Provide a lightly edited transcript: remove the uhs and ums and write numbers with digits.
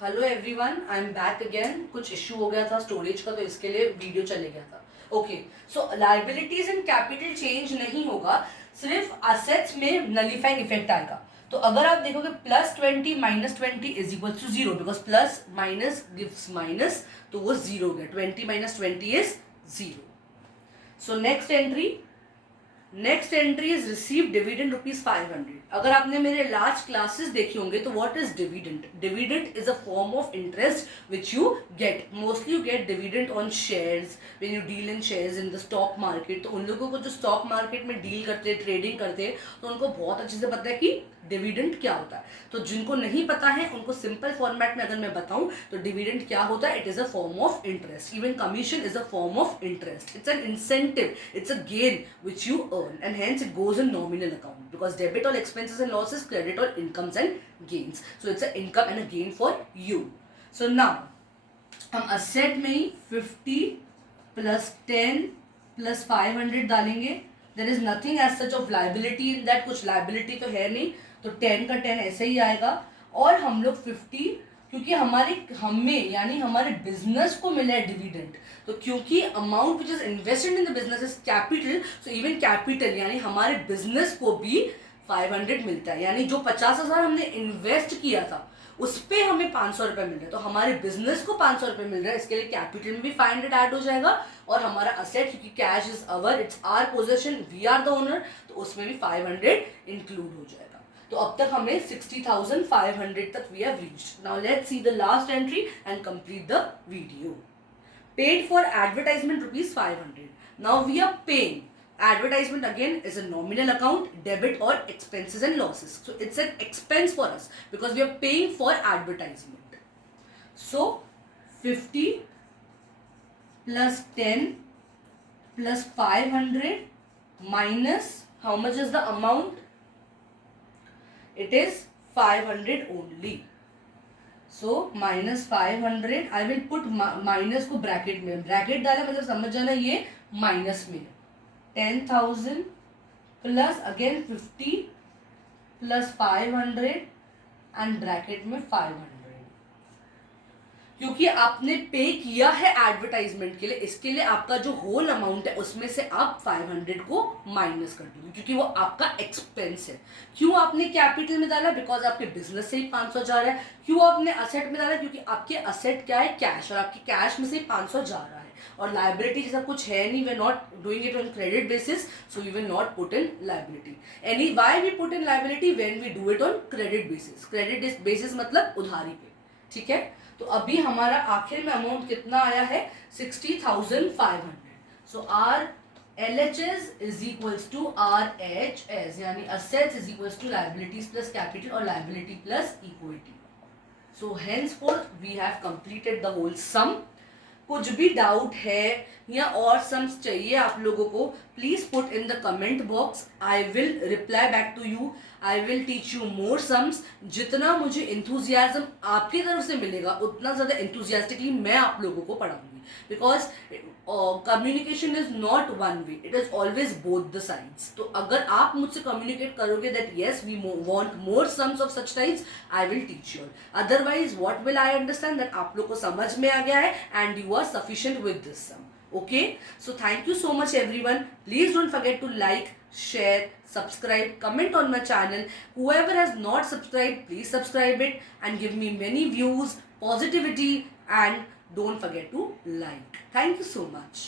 Hello everyone, I am back again. कुछ issue हो गया था स्टोरेज का, तो इसके लिए वीडियो चले गया था। Okay, so liabilities and capital change नहीं होगा, सिर्फ असेट्स में नलीफाइंग इफेक्ट आएगा। तो अगर आप देखोगे +20 -20 is equal to 0, because plus minus gives minus, तो वो 0 हो गया। 20 - 20 is 0। So next entry is receive dividend ₹500। अगर आपने मेरे लास्ट क्लासेस देखी होंगे तो what is dividend? Dividend is a form of interest which you get. Mostly you get dividend on shares when you deal in shares in the stock market. तो उन लोगों को जो स्टॉक मार्केट में deal करते हैं, ट्रेडिंग करते हैं, तो उनको बहुत अच्छे से पता है कि डिविडेंड क्या होता है। तो जिनको नहीं पता है उनको सिंपल फॉर्मेट में अगर मैं बताऊं तो डिविडेंड क्या होता है, it is a form of interest. Even commission is a form of interest. It's an incentive, it's a gain which you earn, and hence it goes in nominal account, because debit all expenses and losses, credit all incomes and gains. So it's an income and a gain for you. So now हम asset में ही 50 + 10 + 500 डालेंगे। There is nothing as such of liability in that, कुछ liability तो है नहीं, तो 10 का 10 ऐसे ही आएगा। और हम लोग 50, क्योंकि हमें यानी हमारे बिजनेस को मिला है डिविडेंड, तो क्योंकि amount which is invested in the business is capital, so even capital यानी हमारे बिजनेस को भी 500 मिलता है। यानी जो 50,000 हमने इन्वेस्ट किया था उस पे हमें 500 रुपए मिल रहे हैं, तो हमारे बिजनेस को 500 रुपए मिल रहा है। इसके लिए कैपिटल में भी 500 ऐड हो जाएगा, और हमारा असेट, क्योंकि cash is our, it's our possession, we are the owner, तो उसमें भी 500 इंक्लूड हो जाएगा। तो अब तक हमें 60,500 तक we have reached. Now let's see the last entry and complete the video. Paid for advertisement ₹500। Now we are paying. Advertisement again is a nominal account, debit or expenses and losses. So it's an expense for us because we are paying for advertisement. So 50 + 10 + 500 minus how much is the amount? It is 500 only. So -500, I will put minus को bracket में, bracket डाला मतलब समझ जाना ये minus में। 10,000 plus again 50 + 500 and bracket में 500, क्योंकि आपने पे किया है एडवर्टाइजमेंट के लिए। इसके लिए आपका जो होल अमाउंट है उसमें से आप 500 को माइनस कर दोगे, क्योंकि वो आपका एक्सपेंस है। क्यों आपने कैपिटल में डाला? बिकॉज आपके बिजनेस से ही 500 जा रहा है। क्यों आपने असेट में डाला? क्योंकि आपके असेट क्या है? कैश, और आपके कैश में से 500 जा रहा है। और लाइबिलिटी जैसा कुछ है नहीं, we are not doing it on credit basis, so we will not put in liability. Anyway we put in liability when we do it on credit basis. Credit basis मतलब उधारी पे, ठीक है। तो अभी हमारा आखिर में अमाउंट कितना आया है? 60,500। So our LHS is equals to RHS, यानी assets is equals to liabilities plus capital और liability plus equity. So henceforth we have completed the whole sum. कुछ भी डाउट है या और सम्स चाहिए आप लोगों को, please put in the comment box. I will reply back to you. I will teach you more sums. जितना मुझे इंथुजियाज्म आपकी तरफ से मिलेगा उतना ज़्यादा इंथुजियास्टिकली मैं आप लोगों को पढ़ाऊंगी, because communication is not one way, it is always both the sides. तो अगर आप मुझसे कम्युनिकेट करोगे that yes we want more sums of such types, I will teach you. Otherwise what will I understand that आप लोग को समझ में आ गया है and you are sufficient with this sum. Okay, so thank you so much everyone. Please don't forget to like, share, subscribe, comment on my channel. Whoever has not subscribed, please subscribe it and give me many views, positivity, and don't forget to like. Thank you so much.